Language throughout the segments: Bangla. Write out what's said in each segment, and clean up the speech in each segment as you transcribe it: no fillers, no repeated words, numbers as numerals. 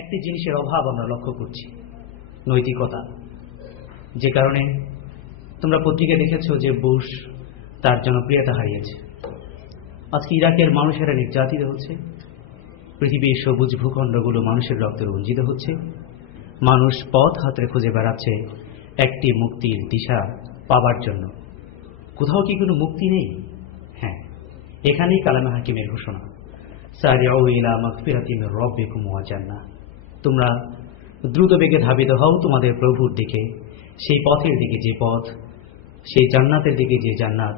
একটি জিনিসের অভাব আমরা লক্ষ্য করছি, নৈতিকতা। যে কারণে তোমরা পত্রিকায় দেখেছো যে বুশ তার জনপ্রিয়তা হারিয়েছে। আজকে ইরাকের মানুষেরা নির্যাতিত হচ্ছে, পৃথিবীর সবুজ ভূখণ্ডগুলো মানুষের রক্তে রঞ্জিত হচ্ছে, মানুষ পথ হাতড়ে খুঁজে বেড়াচ্ছে একটি মুক্তির দিশা পাবার জন্য। কোথাও কি কোনো মুক্তি নেই? হ্যাঁ, এখানেই কালামে হাকিমের ঘোষণা, সারিউ ইলা মাগফিরাতিন মির রাব্বিকুম ওয়া জান্নাহ। তোমরা দ্রুত বেগে ধাবিত হও তোমাদের প্রভুর দিকে, সেই পথের দিকে যে পথ, সেই জান্নাতের দিকে যে জান্নাত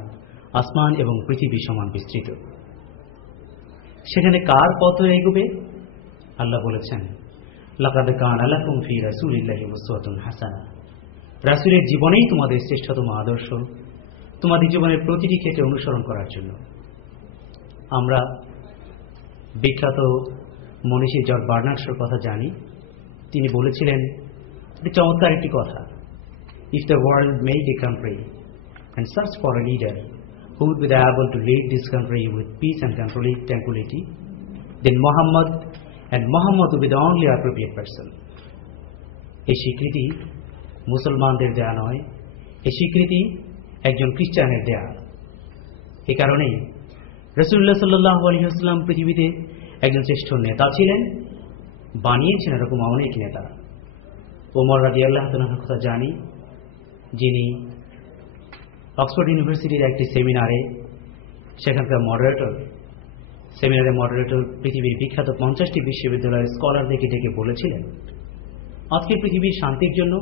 আসমান এবং পৃথিবী সমান বিস্তৃত। সেখানে কার পথ এগোবে? আল্লাহ বলেছেন, লাকাদ কানা লাকুম ফি রাসূলিল্লাহি উসওয়াতুন হাসানাহ। রাসূলের জীবনেই তোমাদের শ্রেষ্ঠতম আদর্শ, তোমাদের জীবনের প্রতিটি ক্ষেত্রে অনুসরণ করার জন্য। আমরা বিখ্যাত মনীষী জর্জ বার্নার্ড শোর কথা জানি। তিনি বলেছিলেন চমৎকার একটি কথা, if the world make a country and search for a leader who would be able to lead this country with peace and tranquility, then Muhammad would be the only appropriate person. এই স্বীকৃতি মুসলমানদের দেয়া নয়, এই স্বীকৃতি একজন খ্রিস্টানের দেয়া। এ কারণেই রাসূলুল্লাহ সাল্লাল্লাহু আলাইহি ওয়াসাল্লাম পৃথিবীতে একজন শ্রেষ্ঠ নেতা ছিলেন, বানিয়েছেন এরকম অনেক নেতা। ওমর রাদিয়াল্লাহু তাআলার কথা জানি, যিনি অক্সফোর্ড ইউনিভার্সিটির একটি সেমিনারে, সেখানকার সেমিনারের মডারেটর পৃথিবীর বিখ্যাত 50টি বিশ্ববিদ্যালয়ের স্কলারদেরকে ডেকে বলেছিলেন, আজকের পৃথিবীর শান্তির জন্য,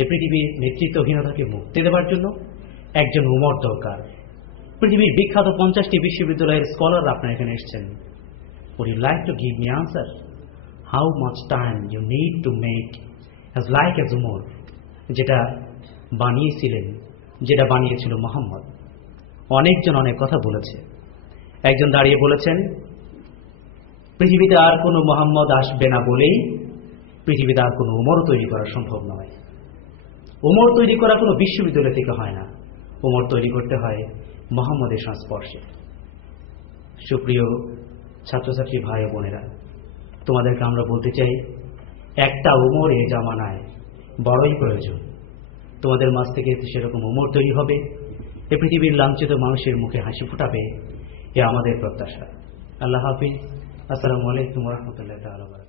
এই পৃথিবীর নেতৃত্বহীনতাকে মুক্তি দেওয়ার জন্য একজন উমর দরকার। পৃথিবীর বিখ্যাত 50টি বিশ্ববিদ্যালয়ের স্কলাররা আপনার এখানে এসেছেন। Would you like to give me answer? How much time you need to make as like as Umar, যেটা বানিয়েছিল মোহাম্মদ। অনেকজন অনেক কথা বলেছে। একজন দাঁড়িয়ে বলেছেন, পৃথিবীতে আর কোনো মোহাম্মদ আসবে না বলেই পৃথিবীতে আর কোনো উমর তৈরি করা সম্ভব নয়। উমর তৈরি করা কোনো বিশ্ববিদ্যালয় থেকে হয় না, উমর তৈরি করতে হয় মোহাম্মদের সংস্পর্শে। সুপ্রিয় ছাত্রছাত্রী ভাই ও বোনেরা, তোমাদেরকে আমরা বলতে চাই, একটা উমর এ জামানায় বড়ই প্রয়োজন। তোমাদের মাঝ থেকে সেরকম উমর তৈরি হবে, এ পৃথিবীর লাঞ্ছিত মানুষের মুখে হাসি ফোটাবে, এ আমাদের প্রত্যাশা। আল্লাহ হাফিজ। আসসালামু আলাইকুম ওয়া রাহমাতুল্লাহি ওয়া বারাকাতুহু।